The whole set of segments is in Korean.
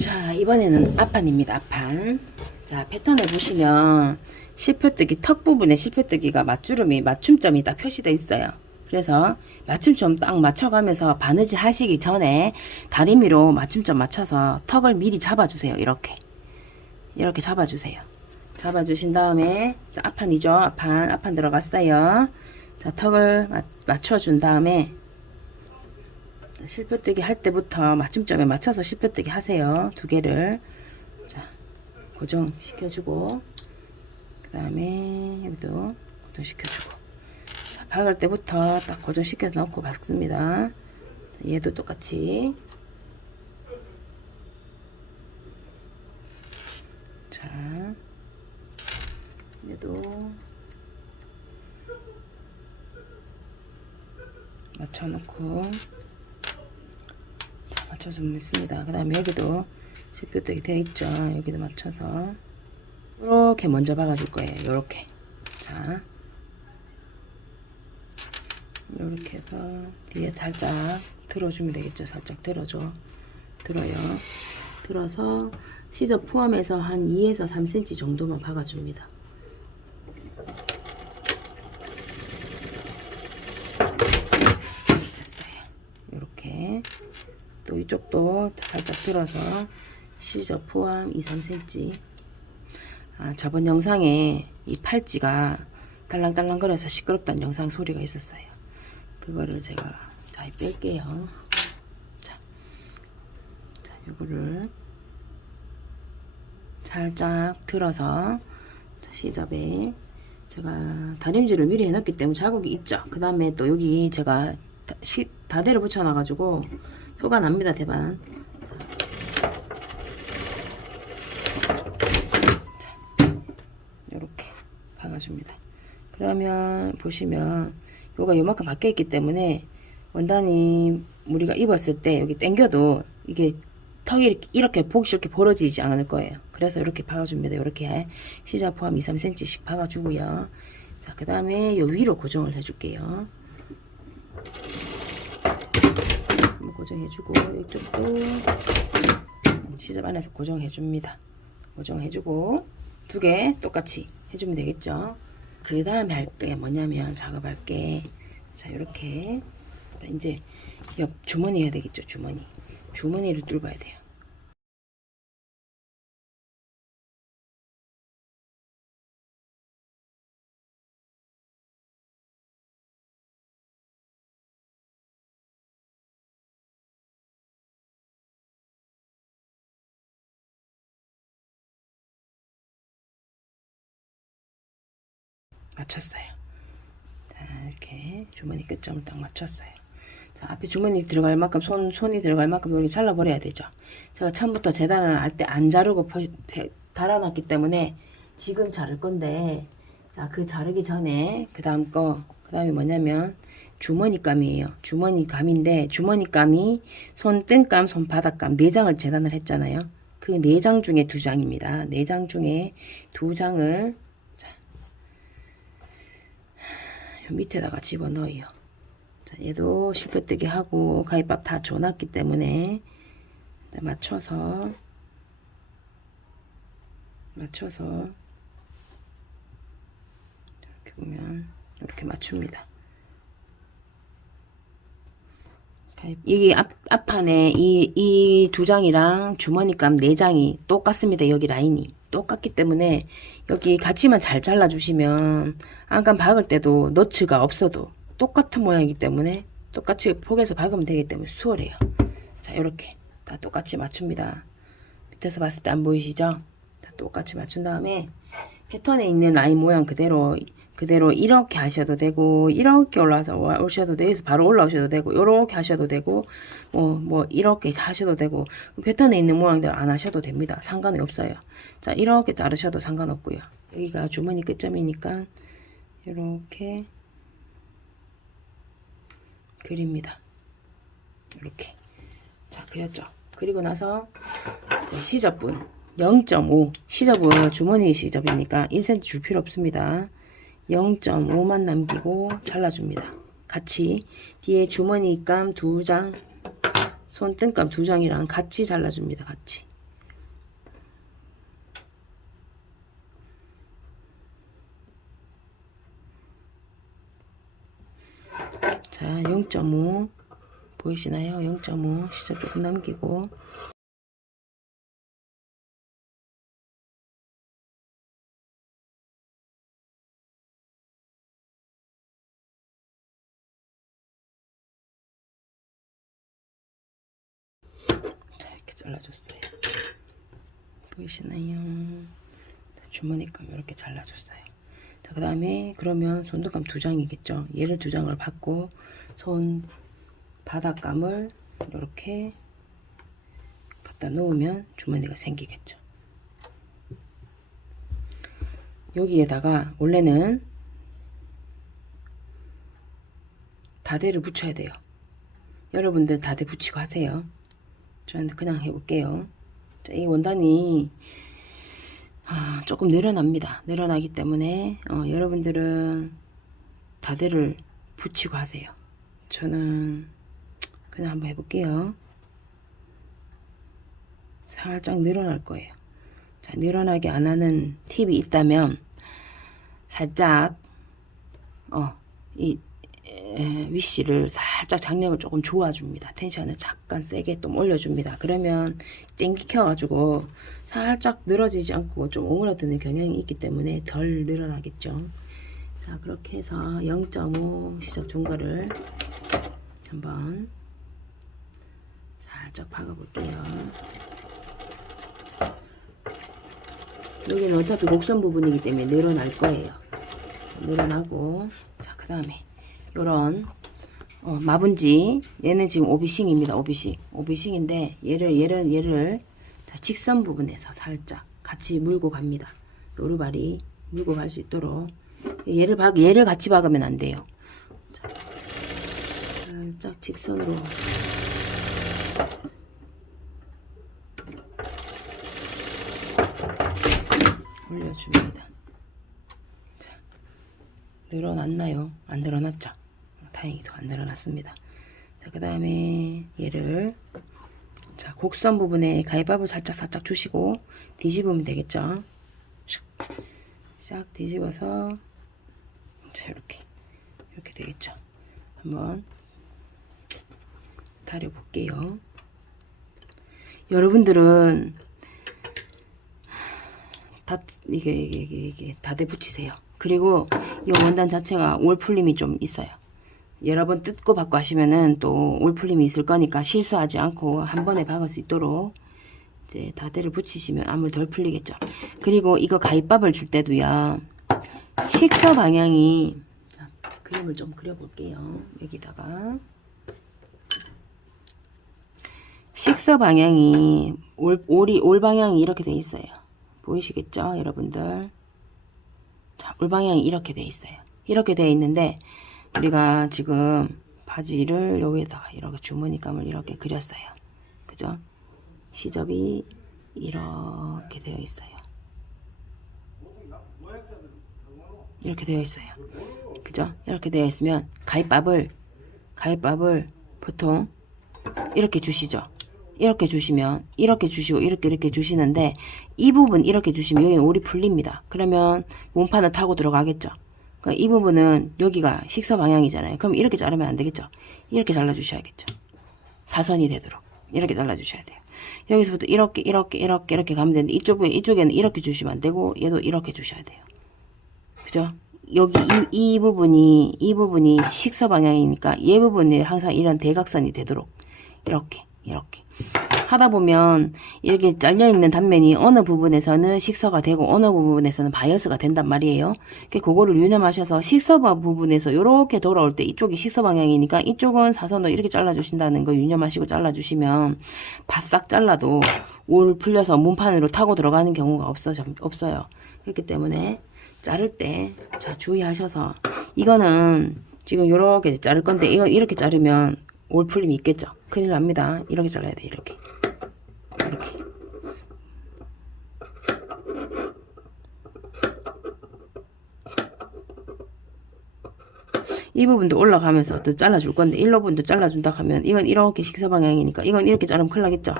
자, 이번에는 앞판입니다. 앞판. 자, 패턴을 보시면 실표뜨기 턱 부분에 실표뜨기가 맞주름이 맞춤점이 딱 표시되어 있어요. 그래서 맞춤점 딱 맞춰가면서 바느질 하시기 전에 다리미로 맞춤점 맞춰서 턱을 미리 잡아주세요. 이렇게. 이렇게 잡아주세요. 잡아주신 다음에 자, 앞판이죠. 앞판, 앞판 들어갔어요. 자, 턱을 맞, 맞춰준 다음에 실표뜨기 할 때부터 맞춤점에 맞춰서 실표뜨기 하세요. 두 개를 자 고정시켜주고 그 다음에 여기도 고정시켜주고 자, 박을 때부터 딱 고정시켜서 넣고 박습니다. 자, 얘도 똑같이 자 얘도 맞춰놓고 자, 맞춰서 넣습니다. 그 다음에 여기도 실표떡이 되어 있죠. 여기도 맞춰서 이렇게 먼저 박아줄 거예요. 이렇게 자 이렇게 해서 뒤에 살짝 들어주면 되겠죠. 살짝 들어줘 들어요. 들어서 시접 포함해서 한 2에서 3cm 정도만 박아줍니다. 됐어요. 이렇게 또 이쪽도 살짝 들어서 시접 포함 2, 3cm 아, 저번 영상에 이 팔찌가 딸랑딸랑거려서 시끄럽다는 영상 소리가 있었어요. 그거를 제가 잘 뺄게요. 자, 자, 요거를 살짝 들어서 자, 시접에 제가 다림질을 미리 해놨기 때문에 자국이 있죠. 그 다음에 또 여기 제가 다, 시, 다대를 붙여놔가지고 표가 납니다. 대반. 이렇게 박아줍니다. 그러면 보시면 요가 요만큼 박혀 있기 때문에 원단이 우리가 입었을 때 여기 당겨도 이게 턱이 이렇게, 이렇게 보기 이렇게 벌어지지 않을 거예요. 그래서 이렇게 박아줍니다. 이렇게 시작 포함 2, 3cm씩 박아주고요. 자, 그 다음에 요 위로 고정을 해줄게요. 한번 고정해주고 이쪽도 시접 안에서 고정해줍니다. 고정해주고 두 개 똑같이 해주면 되겠죠. 그 다음에 할 게 뭐냐면 작업할 게 자 이렇게 이제 옆 주머니 해야 되겠죠. 주머니 주머니를 뚫어야 돼요. 맞췄어요. 자, 이렇게 주머니 끝점을 딱 맞췄어요. 자, 앞에 주머니 들어갈 만큼 손, 손이 들어갈 만큼 여기 잘라버려야 되죠. 제가 처음부터 재단을 할 때 안 자르고 펴, 펴, 달아놨기 때문에 지금 자를 건데, 자, 그 자르기 전에, 그 다음 거, 그 다음에 뭐냐면, 주머니감이에요. 주머니감인데, 주머니감이 손 뜬감, 손 바닥감, 네 장을 재단을 했잖아요. 그 네 장 중에 두 장입니다. 네 장 중에 두 장을 요 밑에다가 집어넣어요. 자, 얘도 실표뜨기 하고 가위밥 다 줘놨기 때문에 맞춰서 맞춰서 이렇게 보면 이렇게 맞춥니다. 이게 앞, 앞판에 이, 이 두 장이랑 주머니감 네 장이 똑같습니다. 여기 라인이. 똑같기 때문에 여기 같이만 잘 잘라주시면 안감 박을 때도 너츠가 없어도 똑같은 모양이기 때문에 똑같이 폭에서 박으면 되기 때문에 수월해요. 자 이렇게 다 똑같이 맞춥니다. 밑에서 봤을 때 안 보이시죠? 다 똑같이 맞춘 다음에 패턴에 있는 라인 모양 그대로 그대로 이렇게 하셔도 되고 이렇게 올라와서 오셔도 되고 바로 올라오셔도 되고 이렇게 하셔도 되고 뭐뭐 이렇게 하셔도 되고 패턴에 있는 모양대로 안 하셔도 됩니다. 상관이 없어요. 자 이렇게 자르셔도 상관없고요. 여기가 주머니 끝점이니까 이렇게 그립니다. 이렇게 자 그렸죠. 그리고 나서 시접분 0.5 시접은 주머니 시접이니까 1cm 줄 필요 없습니다. 0.5만 남기고 잘라줍니다. 같이 뒤에 주머니감 2장 손등감 2장이랑 같이 잘라줍니다. 같이 자, 0.5 보이시나요? 0.5 시접 조금 남기고 잘라줬어요. 보이시나요? 자, 주머니감 이렇게 잘라줬어요. 자, 그 다음에 그러면 손등감 두 장이겠죠. 얘를 두 장을 받고 손 바닥감을 이렇게 갖다 놓으면 주머니가 생기겠죠. 여기에다가 원래는 다대를 붙여야 돼요. 여러분들 다대 붙이고 하세요. 저한테 그냥 해볼게요. 자, 이 원단이 아, 조금 늘어납니다. 늘어나기 때문에 어, 여러분들은 다대를 붙이고 하세요. 저는 그냥 한번 해볼게요. 살짝 늘어날 거예요. 자, 늘어나게 안 하는 팁이 있다면 살짝 어, 이 에, 위시를 살짝 장력을 조금 좋아줍니다. 텐션을 잠깐 세게 좀 올려줍니다. 그러면 땡기켜가지고 살짝 늘어지지 않고 좀 오므라드는 경향이 있기 때문에 덜 늘어나겠죠. 자 그렇게 해서 0.5 시작 중거를 한번 살짝 박아볼게요. 여기는 어차피 곡선 부분이기 때문에 늘어날 거예요. 늘어나고 자 그 다음에 요런 어, 마분지. 얘는 지금 오비싱입니다 오비싱. 오비싱인데 얘를 얘를 얘를 자, 직선 부분에서 살짝 같이 물고 갑니다. 노루발이 물고 갈 수 있도록. 얘를 박 얘를 같이 박으면 안 돼요. 자, 살짝 직선으로. 올려줍니다. 자, 늘어났나요? 안 늘어났죠? 다행히도 안 늘어났습니다. 자, 그 다음에 얘를 자 곡선 부분에 가위바위보 살짝 살짝 주시고 뒤집으면 되겠죠. 샥, 샥 뒤집어서 자 이렇게 이렇게 되겠죠. 한번 다려 볼게요. 여러분들은 다 이게 이게 이게, 이게 다대 붙이세요. 그리고 이 원단 자체가 올 풀림이 좀 있어요. 여러 번 뜯고 받고 하시면은 또 올풀림이 있을 거니까 실수하지 않고 한 번에 박을 수 있도록 이제 다대를 붙이시면 암을 덜 풀리겠죠. 그리고 이거 가위밥을 줄 때도요. 식서 방향이 자, 그림을 좀 그려볼게요. 여기다가 식서 방향이 올, 올이 올 방향이 이렇게 돼 있어요. 보이시겠죠, 여러분들? 자, 올 방향이 이렇게 돼 있어요. 이렇게 돼 있는데 우리가 지금 바지를 여기에다가 이렇게 주머니감을 이렇게 그렸어요. 그죠? 시접이 이렇게 되어 있어요. 이렇게 되어 있어요. 그죠? 이렇게 되어 있으면 가위밥을 가위밥을 보통 이렇게 주시죠. 이렇게 주시면 이렇게 주시고 이렇게 이렇게 주시는데 이 부분 이렇게 주시면 여기는 올이 풀립니다. 그러면 몸판을 타고 들어가겠죠. 그러니까 이 부분은 여기가 식서 방향이잖아요. 그럼 이렇게 자르면 안 되겠죠. 이렇게 잘라 주셔야겠죠. 사선이 되도록 이렇게 잘라 주셔야 돼요. 여기서부터 이렇게 이렇게 이렇게 이렇게 가면 되는데 이쪽 이쪽에는 이렇게 주시면 안 되고 얘도 이렇게 주셔야 돼요. 그죠? 여기 이, 이 부분이 이 부분이 식서 방향이니까 이 부분이 항상 이런 대각선이 되도록 이렇게 이렇게 하다 보면 이렇게 잘려 있는 단면이 어느 부분에서는 식서가 되고 어느 부분에서는 바이어스가 된단 말이에요. 그 그거를 유념하셔서 식서 부분에서 이렇게 돌아올 때 이쪽이 식서 방향이니까 이쪽은 사선으로 이렇게 잘라 주신다는 거 유념하시고 잘라 주시면 바싹 잘라도 올 풀려서 몸판으로 타고 들어가는 경우가 없어 없어요. 그렇기 때문에 자를 때 자 주의하셔서 이거는 지금 이렇게 자를 건데 이거 이렇게 자르면 올 풀림이 있겠죠. 큰일 납니다. 이렇게 잘라야 돼 이렇게 이렇게 이 부분도 올라가면서 또 잘라줄 건데 일로 부분도 잘라준다 하면 이건 이렇게 식사 방향이니까 이건 이렇게 자르면 큰일 나겠죠.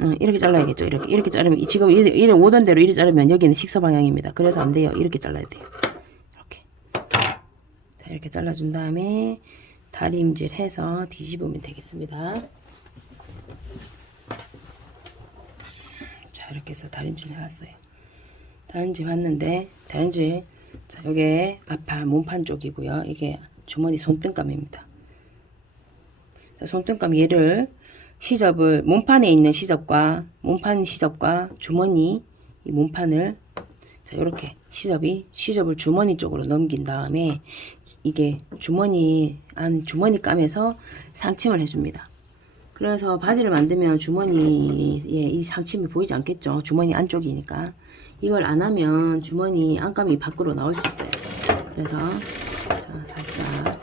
응, 이렇게 잘라야겠죠. 이렇게 이렇게 자르면 지금 이래, 이래 오던 대로 이렇게 자르면 여기는 식사 방향입니다. 그래서 안 돼요. 이렇게 잘라야 돼요. 이렇게 자 이렇게 잘라준 다음에 다림질 해서 뒤집으면 되겠습니다. 자, 이렇게 해서 다림질 해왔어요. 다림질 했는데, 다림질, 자, 요게 앞판, 몸판 쪽이고요. 이게 주머니 손등감입니다. 자, 손등감 얘를 시접을, 몸판에 있는 시접과, 몸판 시접과 주머니, 이 몸판을, 자, 요렇게 시접이, 시접을 주머니 쪽으로 넘긴 다음에, 이게 주머니, 안 주머니 감에서 상침을 해줍니다. 그래서 바지를 만들면 주머니에 이 상침이 보이지 않겠죠. 주머니 안쪽이니까. 이걸 안 하면 주머니 안감이 밖으로 나올 수 있어요. 그래서 자, 살짝.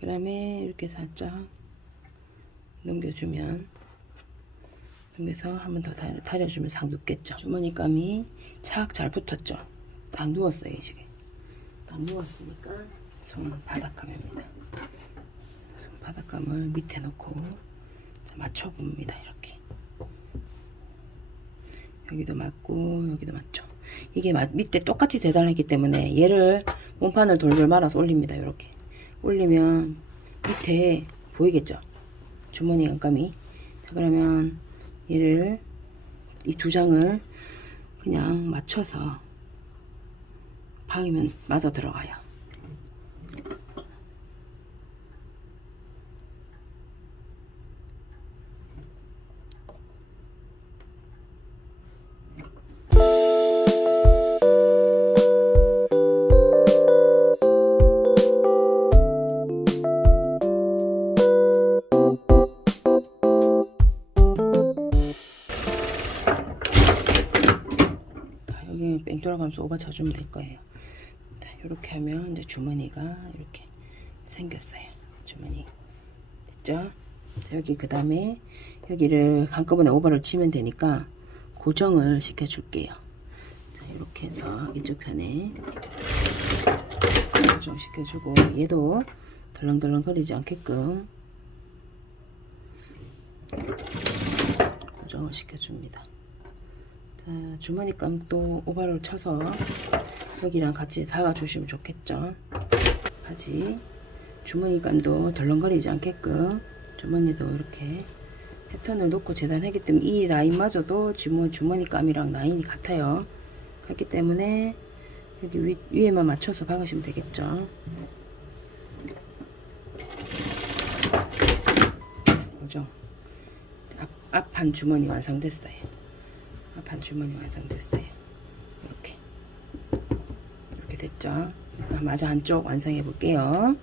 그 다음에 이렇게 살짝 넘겨주면 넘겨서 한 번 더 다려주면 상 눕겠죠. 주머니감이 착 잘 붙었죠. 딱 누웠어요 지금. 딱 누웠으니까 손 바닥감입니다. 손 바닥감을 밑에 놓고 맞춰봅니다 이렇게. 여기도 맞고 여기도 맞죠. 이게 맞- 밑에 똑같이 재단했기 때문에 얘를 몸판을 돌돌 말아서 올립니다. 이렇게 올리면 밑에 보이겠죠. 주머니 안감이. 자, 그러면 얘를 이 두 장을 그냥 맞춰서 박이면 맞아 들어가요. 여기 뺑 돌아가면서 오바 쳐주면 될 거예요. 자, 이렇게 하면 이제 주머니가 이렇게 생겼어요. 주머니 됐죠? 자, 여기 그 다음에 여기를 한꺼번에 오버를 치면 되니까 고정을 시켜줄게요. 자, 이렇게 해서 이쪽 편에 고정 시켜주고 얘도 덜렁덜렁 거리지 않게끔 고정을 시켜줍니다. 자, 주머니 감도 오바를 쳐서 여기랑 같이 박아주시면 좋겠죠. 바지 주머니 감도 덜렁거리지 않게끔 주머니도 이렇게 패턴을 놓고 재단하기 때문에 이 라인마저도 주머, 주머니 감이랑 라인이 같아요. 그렇기 때문에 여기 위, 위에만 맞춰서 박으시면 되겠죠. 고정. 앞, 앞판 주머니 완성됐어요. 앞판 주머니 완성됐어요. 이렇게 이렇게 됐죠. 마저 한쪽 완성해 볼게요.